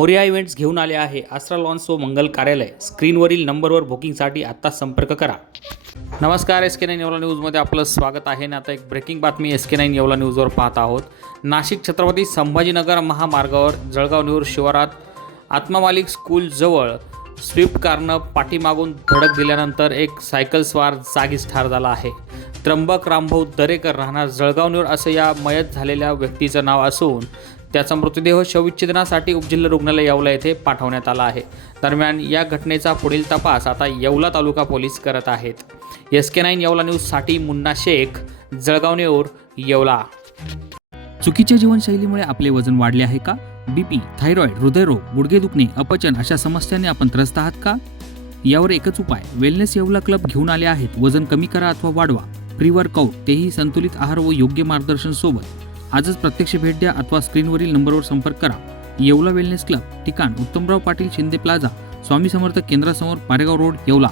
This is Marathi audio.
मोरिया इव्हेंट्स घेऊन आले आहे आस्रा लॉन्स व मंगल कार्यालय. स्क्रीनवरील नंबरवर बुकिंगसाठी आत्ता संपर्क करा. नमस्कार एस के नाईन येवला न्यूजमध्ये आपलं स्वागत आहे. आणि आता एक ब्रेकिंग बातमी एस के नाईन येवला न्यूजवर पाहत आहोत. नाशिक छत्रपती संभाजीनगर महामार्गावर जळगाव नेरूर शिवारात आत्मामालिक स्कूलजवळ स्विफ्ट कारनं पाठीमागून धडक दिल्यानंतर एक सायकलस्वार जागीच ठार झाला आहे. त्र्यंबक रामभाऊ दरेकर राहणार जळगावनेर असं या मयत झालेल्या व्यक्तीचं नाव असून त्याचा मृतदेह शवविच्छेदनासाठी उपजिल्हा रुग्णालय येवला येथे पाठवण्यात आला आहे. दरम्यान या घटनेचा पुढील तपास आता येवला तालुका पोलीस करत आहेत. एस के नाईन येवला न्यूजसाठी मुन्ना शेख जळगाव नेऊर येवला. चुकीच्या जीवनशैलीमुळे आपले वजन वाढले आहे का? बीपी थायरॉइड हृदयरोग गुडघे दुखणे अपचन अशा समस्यांनी आपण त्रस्त आहात का? यावर एकच उपाय वेलनेस येवला क्लब घेऊन आले आहेत. वजन कमी करा अथवा वाढवा. प्री वर्कआउट तेही संतुलित आहार व योग्य मार्गदर्शन सोबत. आजच प्रत्यक्ष भेट द्या अथवा स्क्रीनवरील नंबरवर संपर्क करा. येवला वेलनेस क्लब ठिकाण उत्तमराव पाटील शिंदे प्लाझा स्वामी समर्थ केंद्रासमोर पारेगाव रोड येवला.